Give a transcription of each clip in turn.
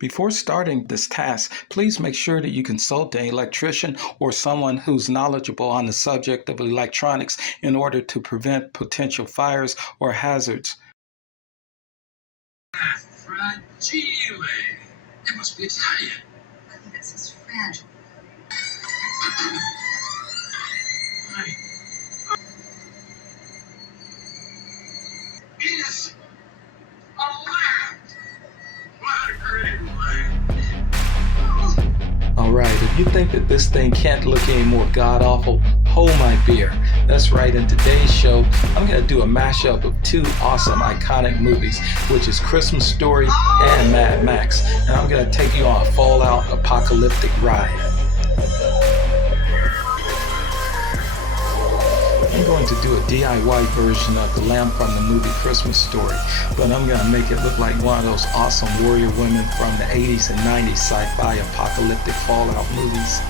Before starting this task, please make sure that you consult an electrician or someone who's knowledgeable on the subject of electronics in order to prevent potential fires or hazards. Fragile. It must be Italian. I think it says fragile. It is a lamp. What a great lamp. Alright, if you think that this thing can't look any more god-awful, hold my beer. That's right, in today's show, I'm going to do a mashup of two awesome iconic movies, which is Christmas Story and Mad Max, and I'm going to take you on a Fallout apocalyptic ride. I'm going to do a DIY version of the lamp from the movie Christmas Story, but I'm going to make it look like one of those awesome warrior women from the 80s and 90s sci-fi apocalyptic Fallout movies.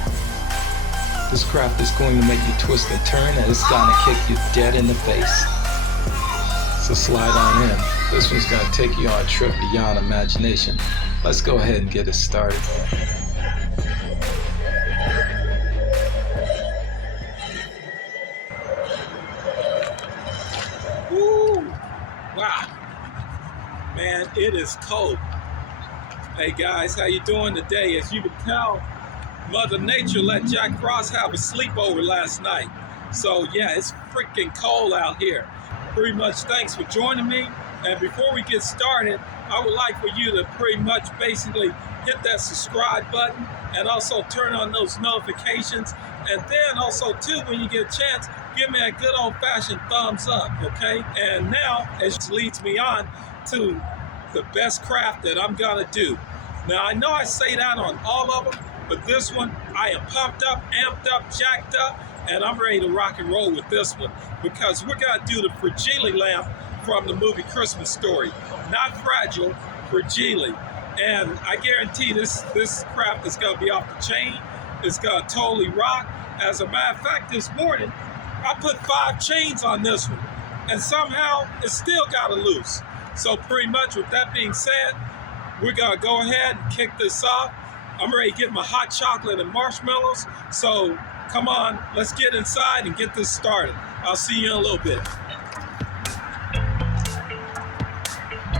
This craft is going to make you twist and turn, and it's going to kick you dead in the face. So slide on in. This one's going to take you on a trip beyond imagination. Let's go ahead and get it started. Wow, man, it is cold. Hey guys, how you doing today? As you can tell, Mother Nature let Jack Frost have a sleepover last night. So yeah, it's freaking cold out here. Pretty much thanks for joining me. And before we get started, I would like for you to pretty much basically hit that subscribe button and also turn on those notifications. And then also too, when you get a chance, give me a good old-fashioned thumbs up, okay? And now, it leads me on to the best craft that I'm gonna do. Now, I know I say that on all of them, but this one, I am pumped up, amped up, jacked up, and I'm ready to rock and roll with this one because we're gonna do the Fragile lamp from the movie Christmas Story. Not fragile, Fragile. And I guarantee this craft is gonna be off the chain. It's gonna totally rock. As a matter of fact, this morning, I put 5 chains on this one, and somehow it still got loose. So pretty much with that being said, we're gonna go ahead and kick this off. I'm ready to get my hot chocolate and marshmallows. So come on, let's get inside and get this started. I'll see you in a little bit.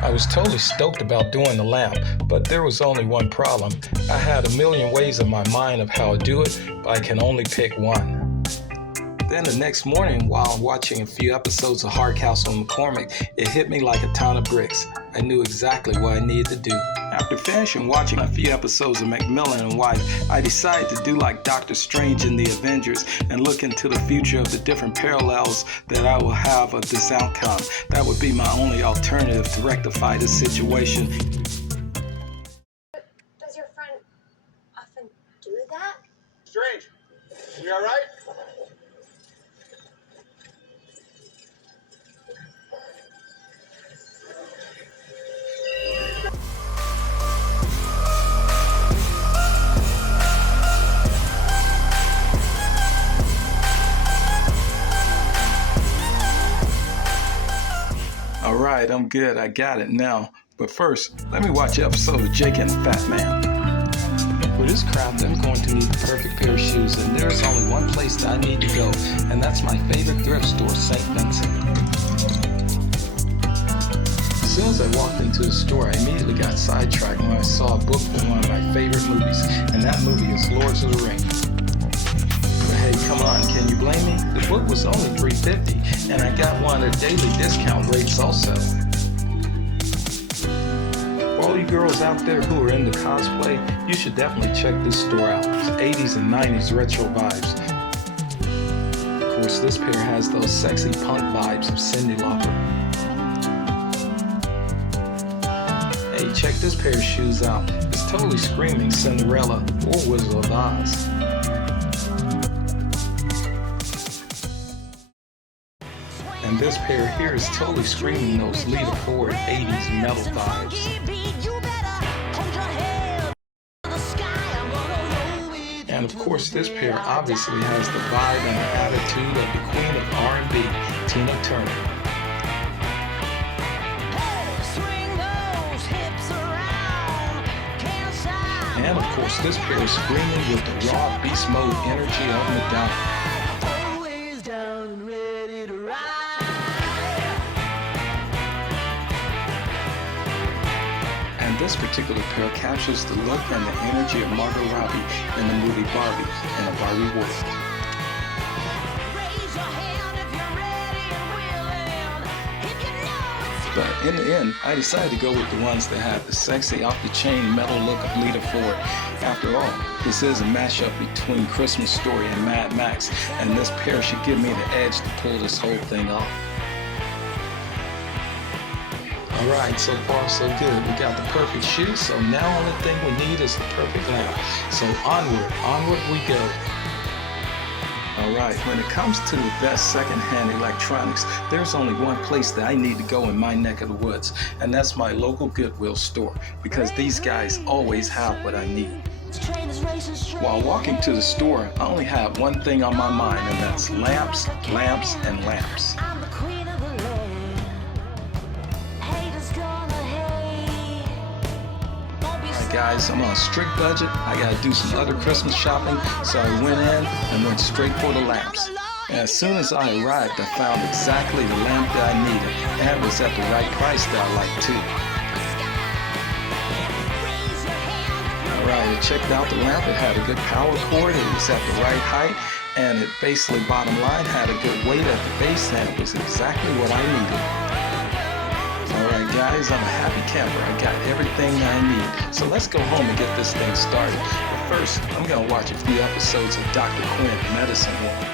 I was totally stoked about doing the lamp, but there was only one problem. I had a million ways in my mind of how to do it, but I can only pick one. Then the next morning, while watching a few episodes of Hardcastle and McCormick, it hit me like a ton of bricks. I knew exactly what I needed to do. After finishing watching a few episodes of Macmillan and Wife, I decided to do like Doctor Strange in the Avengers and look into the future of the different parallels that I will have of this outcome. That would be my only alternative to rectify this situation. Does your friend often do that? Strange. We all right? Alright, I'm good. I got it now. But first, let me watch an episode of Jake and the Fat Man. For this craft, I'm going to need the perfect pair of shoes, and there's only one place that I need to go, and that's my favorite thrift store, St. Vincent. As soon as I walked into the store, I immediately got sidetracked when I saw a book from one of my favorite movies, and that movie is Lords of the Rings. But hey, come on, can you blame me? The book was only $3.50, and I got one of their daily discount rates also. For all you girls out there who are into cosplay, you should definitely check this store out. It's 80s and 90s retro vibes. Of course, this pair has those sexy punk vibes of Cyndi Lauper. Hey, check this pair of shoes out. It's totally screaming Cinderella or Wizard of Oz. And this pair here is totally screaming those Lita Ford 80s metal vibes. And of course, this pair obviously has the vibe and the attitude of the queen of R&B, Tina Turner. Swing those hips around. Can't And of course, this pair is screaming with the raw beast mode energy of Madonna. Always down and ready to ride. And this particular pair captures the look and the energy of Margot Robbie in the movie Barbie in a Barbie world. Raise your hand if you're ready and willing. If you know it's But in the end, I decided to go with the ones that have the sexy off-the-chain metal look of Lita Ford. After all, this is a mashup between Christmas Story and Mad Max, and this pair should give me the edge to pull this whole thing off. Alright, so far so good. We got the perfect shoe, so now only thing we need is the perfect lamp. So onward we go. Alright, when it comes to the best secondhand electronics, there's only one place that I need to go in my neck of the woods, and that's my local Goodwill store, because these guys always have what I need. While walking to the store, I only have one thing on my mind, and that's lamps, lamps, and lamps. I'm the queen of the land. Haters gonna hate. Don't be Alright guys, I'm on a strict budget. I gotta do some other Christmas shopping, so I went in and went straight for the lamps. And as soon as I arrived, I found exactly the lamp that I needed, and it was at the right price that I liked too. Alright, I checked out the lamp. It had a good power cord, it was at the right height, and it basically, bottom line, had a good weight at the base, and it was exactly what I needed. Alright guys, I'm a happy camper. I got everything I need. So let's go home and get this thing started. But first, I'm going to watch a few episodes of Dr. Quinn, Medicine Woman.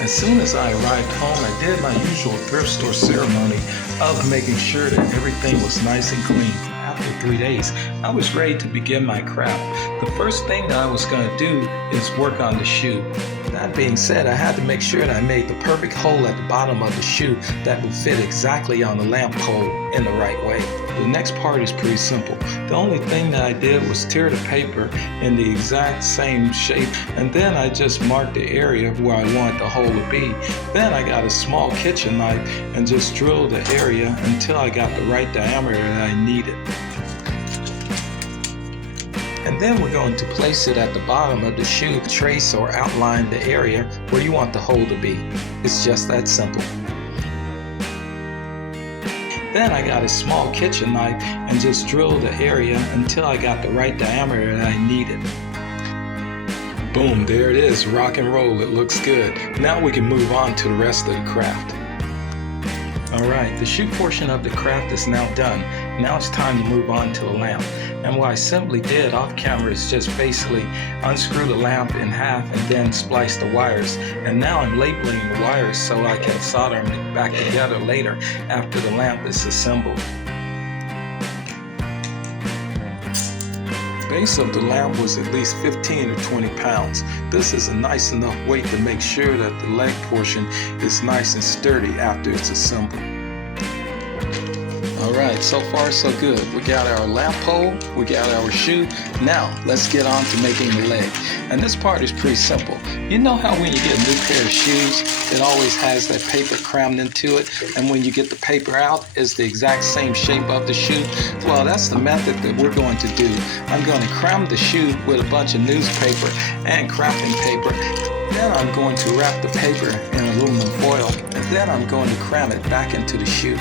As soon as I arrived home, I did my usual thrift store ceremony of making sure that everything was nice and clean. After 3 days, I was ready to begin my craft. The first thing that I was going to do is work on the shoe. That being said, I had to make sure that I made the perfect hole at the bottom of the shoe that would fit exactly on the lamp pole in the right way. The next part is pretty simple. The only thing that I did was tear the paper in the exact same shape, and then I just marked the area where I want the hole to be. Then I got a small kitchen knife and just drilled the area until I got the right diameter that I needed. And then we're going to place it at the bottom of the shoe to trace or outline the area where you want the hole to be. It's just that simple. Then I got a small kitchen knife and just drilled the area until I got the right diameter that I needed. Boom, there it is, rock and roll, it looks good. Now we can move on to the rest of the craft. Alright, the shoe portion of the craft is now done. Now it's time to move on to the lamp. And what I simply did off camera is just basically unscrew the lamp in half and then splice the wires. And now I'm labeling the wires so I can solder them back together later after the lamp is assembled. The base of the lamp was at least 15 or 20 pounds. This is a nice enough weight to make sure that the leg portion is nice and sturdy after it's assembled. Alright, so far so good. We got our lamp pole, we got our shoe. Now, let's get on to making the leg. And this part is pretty simple. You know how when you get a new pair of shoes, it always has that paper crammed into it, and when you get the paper out, it's the exact same shape of the shoe? Well, that's the method that we're going to do. I'm going to cram the shoe with a bunch of newspaper and crafting paper. Then I'm going to wrap the paper in aluminum foil, and then I'm going to cram it back into the shoe.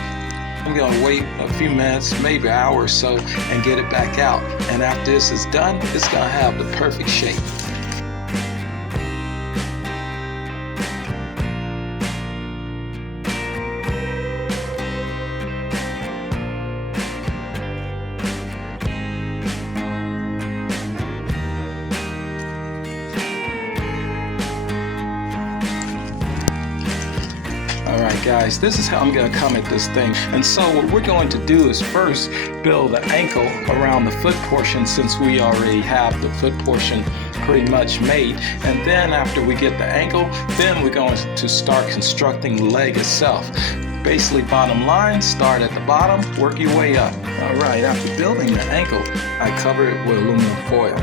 I'm going to wait a few minutes, maybe an hour or so, and get it back out. And after this is done, it's going to have the perfect shape. Alright guys, this is how I'm going to come at this thing. And so what we're going to do is first build the ankle around the foot portion, since we already have the foot portion pretty much made. And then after we get the ankle, then we're going to start constructing the leg itself. Basically, bottom line, start at the bottom, work your way up. Alright, after building the ankle, I cover it with aluminum foil.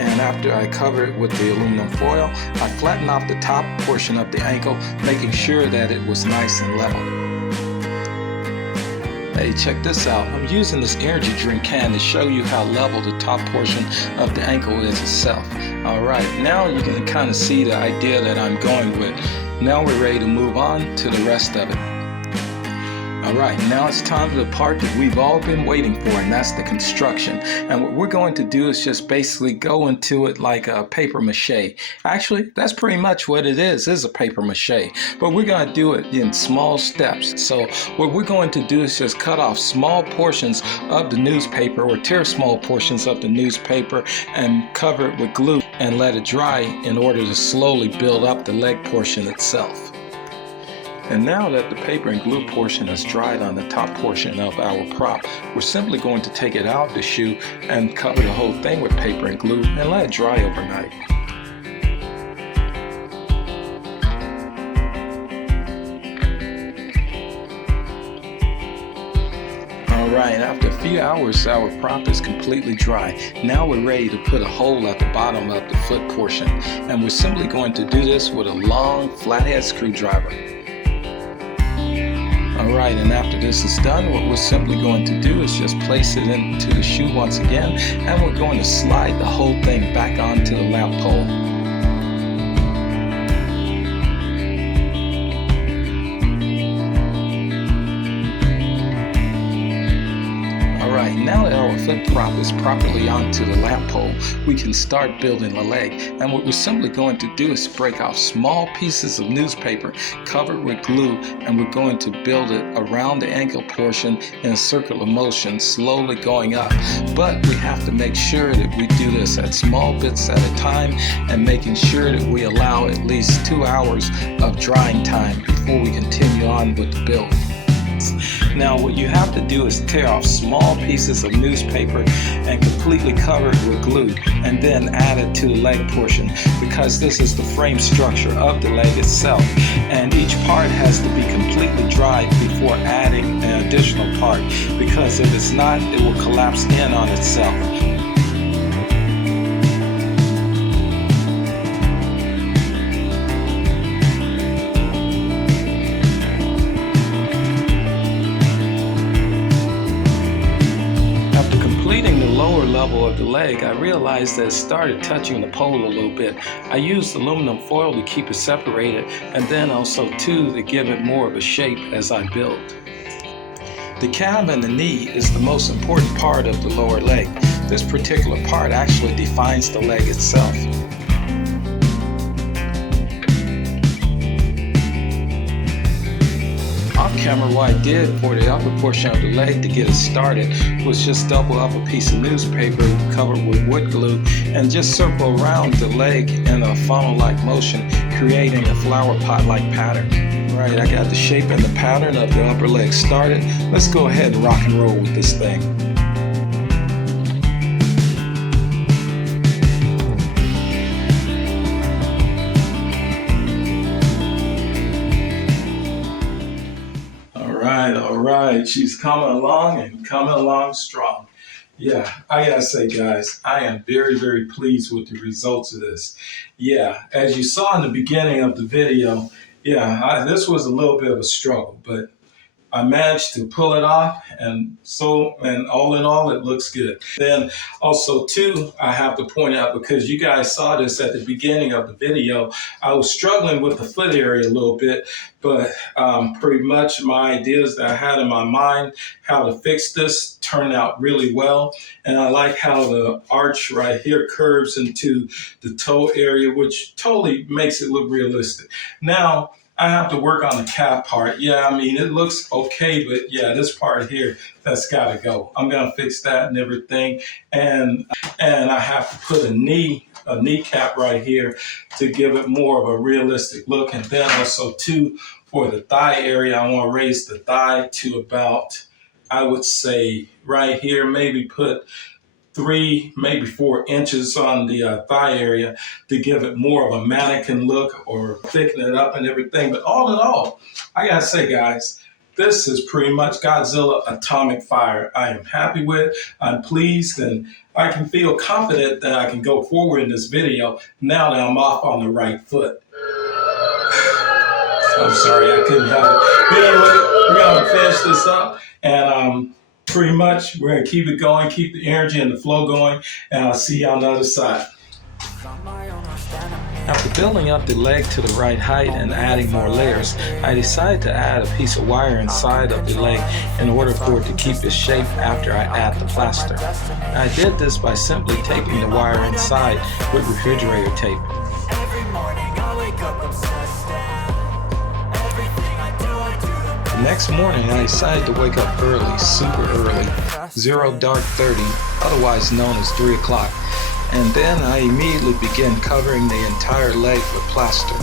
And after I cover it with the aluminum foil, I flatten off the top portion of the ankle, making sure that it was nice and level. Hey, check this out. I'm using this energy drink can to show you how level the top portion of the ankle is itself. Alright, now you can kind of see the idea that I'm going with. Now we're ready to move on to the rest of it. Alright, now it's time for the part that we've all been waiting for, and that's the construction. And what we're going to do is just basically go into it like a paper mache. Actually, that's pretty much what it is a paper mache. But we're going to do it in small steps. So what we're going to do is just cut off small portions of the newspaper, or tear small portions of the newspaper, and cover it with glue and let it dry in order to slowly build up the leg portion itself. And now that the paper and glue portion has dried on the top portion of our prop, we're simply going to take it out of the shoe and cover the whole thing with paper and glue and let it dry overnight. Alright, after a few hours our prop is completely dry. Now we're ready to put a hole at the bottom of the foot portion, and we're simply going to do this with a long flathead screwdriver. Alright, and after this is done, what we're simply going to do is just place it into the shoe once again, and we're going to slide the whole thing back onto the lamp pole. Alright, now that our foot prop is properly onto the lamp pole, we can start building the leg. And what we're simply going to do is break off small pieces of newspaper covered with glue, and we're going to build it around the ankle portion in a circular motion, slowly going up. But we have to make sure that we do this at small bits at a time, and making sure that we allow at least 2 hours of drying time before we continue on with the build. Now what you have to do is tear off small pieces of newspaper and completely cover it with glue, and then add it to the leg portion, because this is the frame structure of the leg itself, and each part has to be completely dried before adding an additional part, because if it's not, it will collapse in on itself. Lower level of the leg, I realized that it started touching the pole a little bit. I used aluminum foil to keep it separated, and then also too to give it more of a shape as I build. The calf and the knee is the most important part of the lower leg. This particular part actually defines the leg itself. Off camera, what I did for the upper portion of the leg to get it started was just double up a piece of newspaper covered with wood glue and just circle around the leg in a funnel-like motion, creating a flower pot-like pattern. Right, I got the shape and the pattern of the upper leg started. Let's go ahead and rock and roll with this thing. Alright, she's coming along and coming along strong. Yeah, I gotta say, guys, I am very, very pleased with the results of this. Yeah, as you saw in the beginning of the video, this was a little bit of a struggle, but I managed to pull it off, and all in all, it looks good. Then also too, I have to point out, because you guys saw this at the beginning of the video, I was struggling with the foot area a little bit, but pretty much my ideas that I had in my mind, how to fix this, turned out really well. And I like how the arch right here curves into the toe area, which totally makes it look realistic. Now, I have to work on the calf part. Yeah, I mean, it looks okay, but yeah, this part here, that's gotta go. I'm gonna fix that and everything. And I have to put a kneecap right here to give it more of a realistic look. And then also too, for the thigh area, I wanna raise the thigh to about, I would say right here, maybe put 3, maybe 4 inches on the thigh area to give it more of a mannequin look, or thicken it up and everything. But all in all, I gotta say, guys, this is pretty much Godzilla Atomic Fire. I am happy with, I'm pleased, and I can feel confident that I can go forward in this video now that I'm off on the right foot. I'm sorry, I couldn't help it. But anyway, we're gonna finish this up. And pretty much we're gonna keep it going, keep the energy and the flow going, and I'll see you on the other side. After building up the leg to the right height and adding more layers, I decided to add a piece of wire inside of the leg in order for it to keep its shape after I add the plaster. I did this by simply taping the wire inside with refrigerator tape. The next morning I decided to wake up early, super early, 0:30, otherwise known as 3 o'clock. And then I immediately began covering the entire leg with plaster.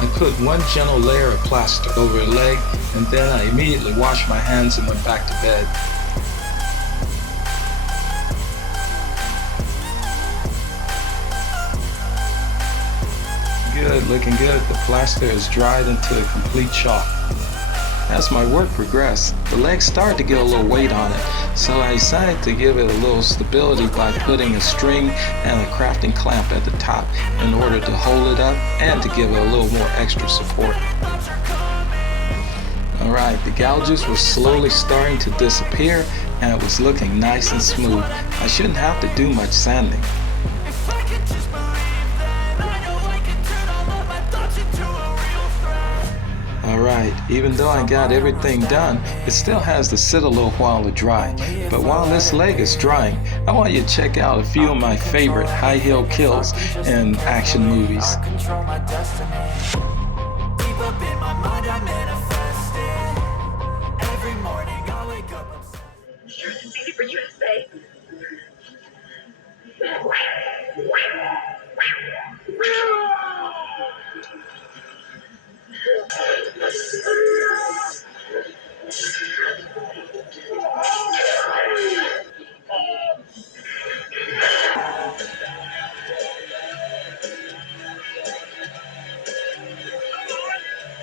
I put one gentle layer of plaster over the leg, and then I immediately washed my hands and went back to bed. Good, looking good. The plaster is dried into a complete chalk. As my work progressed, the leg started to get a little weight on it, so I decided to give it a little stability by putting a string and a crafting clamp at the top in order to hold it up and to give it a little more extra support. Alright, the gouges were slowly starting to disappear and it was looking nice and smooth. I shouldn't have to do much sanding. Alright, even though I got everything done, it still has to sit a little while to dry. But while this leg is drying, I want you to check out a few of my favorite high heel kills in action movies. Sure, it's easy for you to say.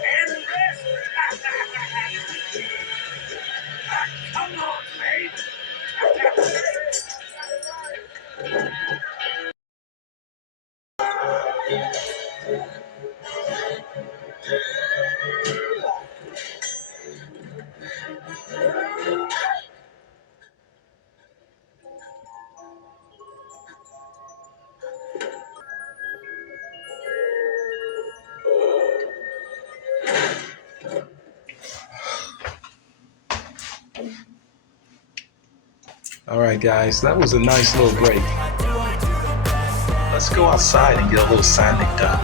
And rest. Come on, babe. Alright guys, that was a nice little break. Let's go outside and get a little sanding done.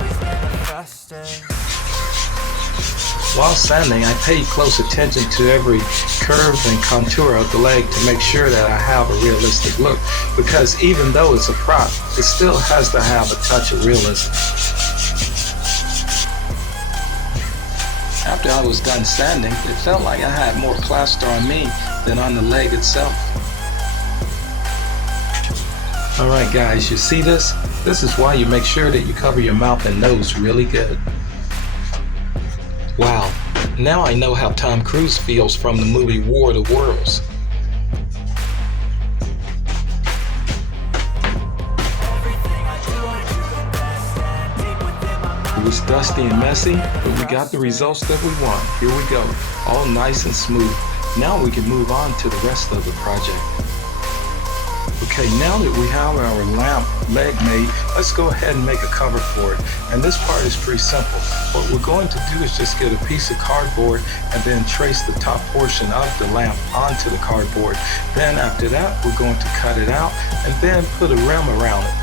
While sanding, I paid close attention to every curve and contour of the leg to make sure that I have a realistic look, because even though it's a prop, it still has to have a touch of realism. After I was done sanding, it felt like I had more plaster on me than on the leg itself. Alright guys, you see this? This is why you make sure that you cover your mouth and nose really good. Wow, now I know how Tom Cruise feels from the movie War of the Worlds. It was dusty and messy, but we got the results that we want. Here we go, all nice and smooth. Now we can move on to the rest of the project. Okay, now that we have our lamp leg made, let's go ahead and make a cover for it. And this part is pretty simple. What we're going to do is just get a piece of cardboard and then trace the top portion of the lamp onto the cardboard. Then after that, we're going to cut it out and then put a rim around it.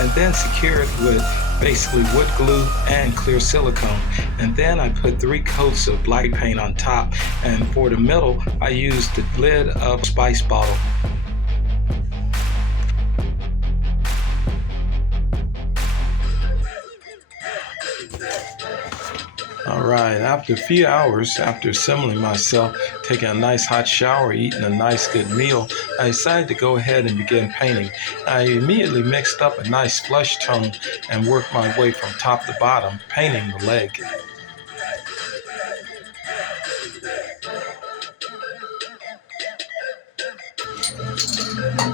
And then secure it with basically wood glue and clear silicone. And then I put 3 coats of black paint on top. And for the middle, I used the lid of a spice bottle. Alright, after a few hours, after assembling myself, taking a nice hot shower, eating a nice good meal, I decided to go ahead and begin painting. I immediately mixed up a nice flesh tone and worked my way from top to bottom, painting the leg.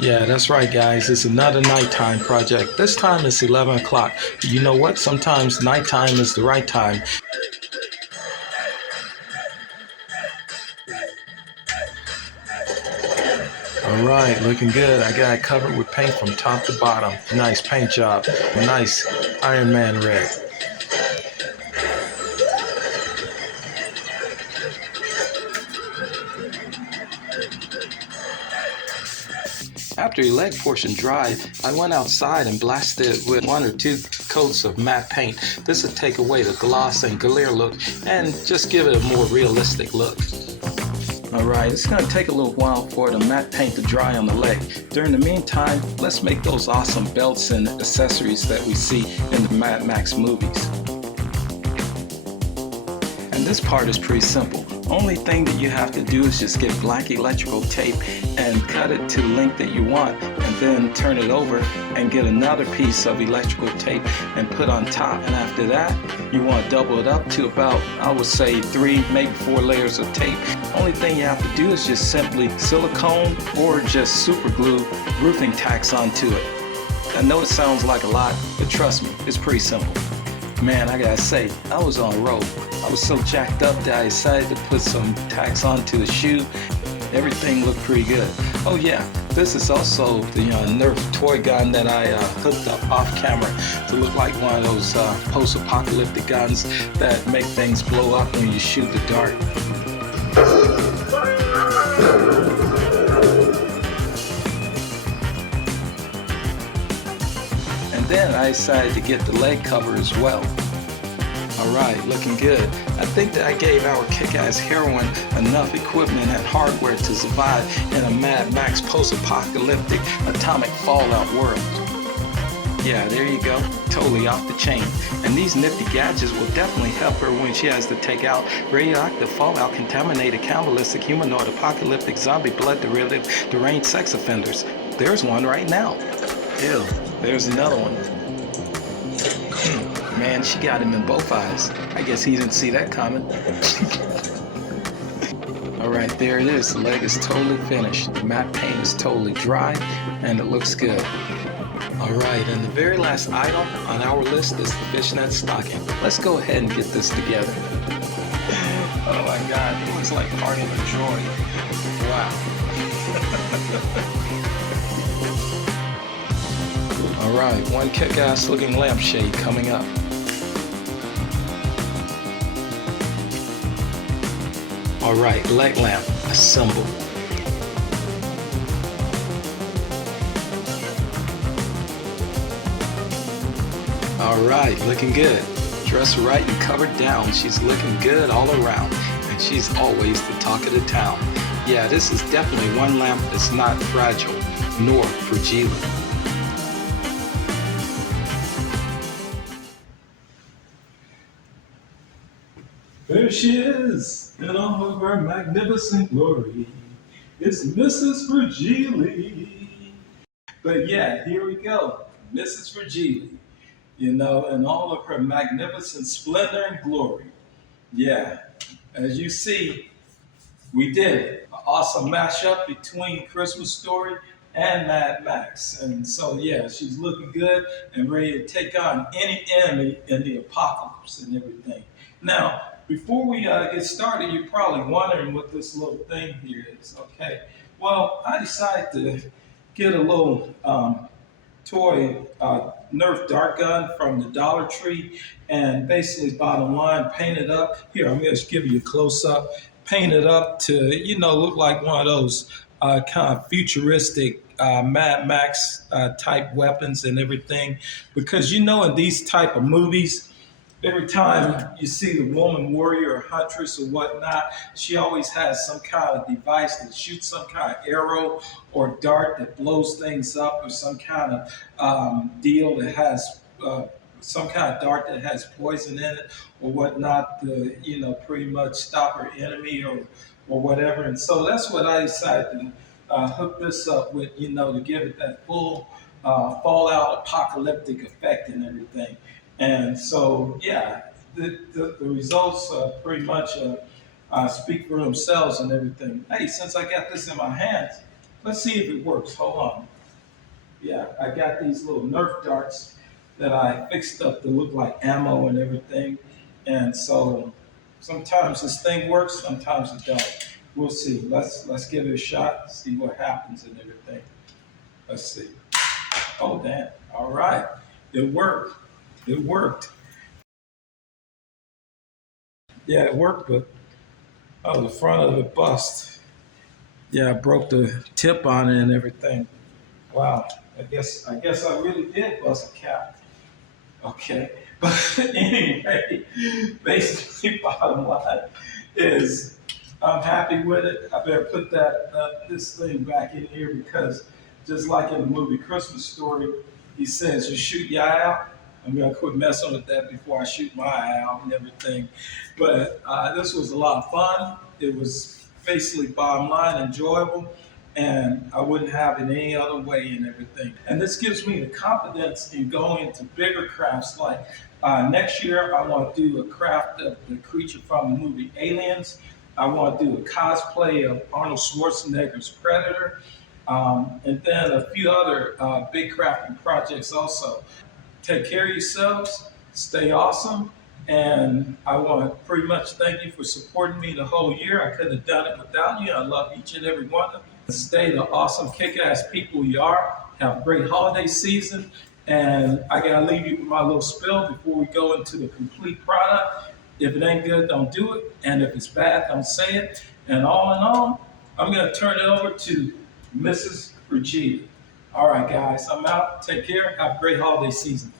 Yeah, that's right guys, it's another nighttime project. This time it's 11 o'clock. You know what? Sometimes nighttime is the right time. All right, looking good. I got it covered with paint from top to bottom. Nice paint job. Nice Iron Man red. After the leg portion dried, I went outside and blasted it with 1 or 2 coats of matte paint. This would take away the gloss and glare look and just give it a more realistic look. Alright, it's going to take a little while for the matte paint to dry on the leg. During the meantime, let's make those awesome belts and accessories that we see in the Mad Max movies. And this part is pretty simple. Only thing that you have to do is just get black electrical tape and cut it to the length that you want, and then turn it over and get another piece of electrical tape and put on top. And after that, you want to double it up to about, I would say, 3, maybe 4 layers of tape. Only thing you have to do is just simply silicone or just super glue roofing tacks onto it. I know it sounds like a lot, but trust me, it's pretty simple. Man, I gotta say, I was on a roll. I was so jacked up that I decided to put some tacks onto the shoe. Everything looked pretty good. Oh yeah, this is also the Nerf toy gun that I hooked up off camera to look like one of those post-apocalyptic guns that make things blow up when you shoot the dart. And then I decided to get the leg cover as well. Alright, looking good. I think that I gave our kick-ass heroine enough equipment and hardware to survive in a Mad Max post-apocalyptic atomic fallout world. Yeah, there you go. Totally off the chain. And these nifty gadgets will definitely help her when she has to take out radioactive fallout, contaminated, cannibalistic, humanoid, apocalyptic, zombie, blood derivative, deranged sex offenders. There's one right now. Ew, there's another one. Man, she got him in both eyes. I guess he didn't see that coming. Alright, there it is. The leg is totally finished. The matte paint is totally dry, and it looks good. Alright, and the very last item on our list is the fishnet stocking. Let's go ahead and get this together. Oh my god, it looks like part of a joy. Wow. Alright, one kick-ass looking lampshade coming up. Alright, leg lamp assembled. Alright, looking good. Dressed right and covered down. She's looking good all around. And she's always the talk of the town. Yeah, this is definitely one lamp that's not fragile, nor fragile. There she is, in all of her magnificent glory. It's Mrs. Fragile. But yeah, here we go, Mrs. Fragile. You know, in all of her magnificent splendor and glory. Yeah, as you see, we did it. An awesome mashup between Christmas Story and Mad Max. And so, yeah, she's looking good and ready to take on any enemy in the apocalypse and everything. Now, before we get started, you're probably wondering what this little thing here is, okay? Well, I decided to get a little toy Nerf dart gun from the Dollar Tree, and basically, bottom line, paint it up. Here, I'm going to give you a close-up. Paint it up to, you know, look like one of those kind of futuristic Mad Max type weapons and everything. Because, you know, in these type of movies, every time you see the woman warrior or huntress or whatnot, she always has some kind of device that shoots some kind of arrow or dart that blows things up, or some kind of deal that has some kind of dart that has poison in it or whatnot to, you know, pretty much stop her enemy or whatever. And so that's what I decided to hook this up with, you know, to give it that full fallout apocalyptic effect and everything. And so, yeah, the results pretty much speak for themselves and everything. Hey, since I got this in my hands, let's see if it works. Hold on. Yeah, I got these little Nerf darts that I fixed up to look like ammo and everything. And so sometimes this thing works, sometimes it don't. we'll see. Let's give it a shot, see what happens and everything. Let's see. Oh, damn. All right. It worked. It worked. Yeah, it worked, but oh, the front of it bust. Yeah, I broke the tip on it and everything. Wow. I guess I really did bust a cap. Okay. But anyway, basically bottom line is I'm happy with it. I better put this thing back in here because just like in the movie Christmas Story, he says you shoot your eye out. I'm gonna quit messing with that before I shoot my eye out and everything. But this was a lot of fun. It was basically bottom line enjoyable, and I wouldn't have it any other way and everything. And this gives me the confidence in going into bigger crafts. Like next year, I want to do a craft of the creature from the movie Aliens. I want to do a cosplay of Arnold Schwarzenegger's Predator, and then a few other big crafting projects also. Take care of yourselves, stay awesome, and I want to pretty much thank you for supporting me the whole year. I couldn't have done it without you. I love each and every one of you. Stay the awesome, kick-ass people you are. Have a great holiday season, and I gotta leave you with my little spill before we go into the complete product. If it ain't good, don't do it, and if it's bad, don't say it. And all in all, I'm gonna turn it over to Mrs. Regina. All right, guys, I'm out. Take care. Have a great holiday season.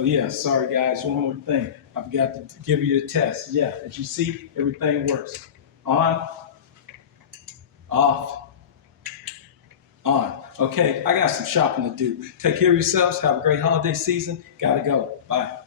Oh yeah, sorry guys, one more thing. I forgot to give you a test. Yeah, as you see, everything works. On, off, on. Okay, I got some shopping to do. Take care of yourselves. Have a great holiday season. Gotta go. Bye.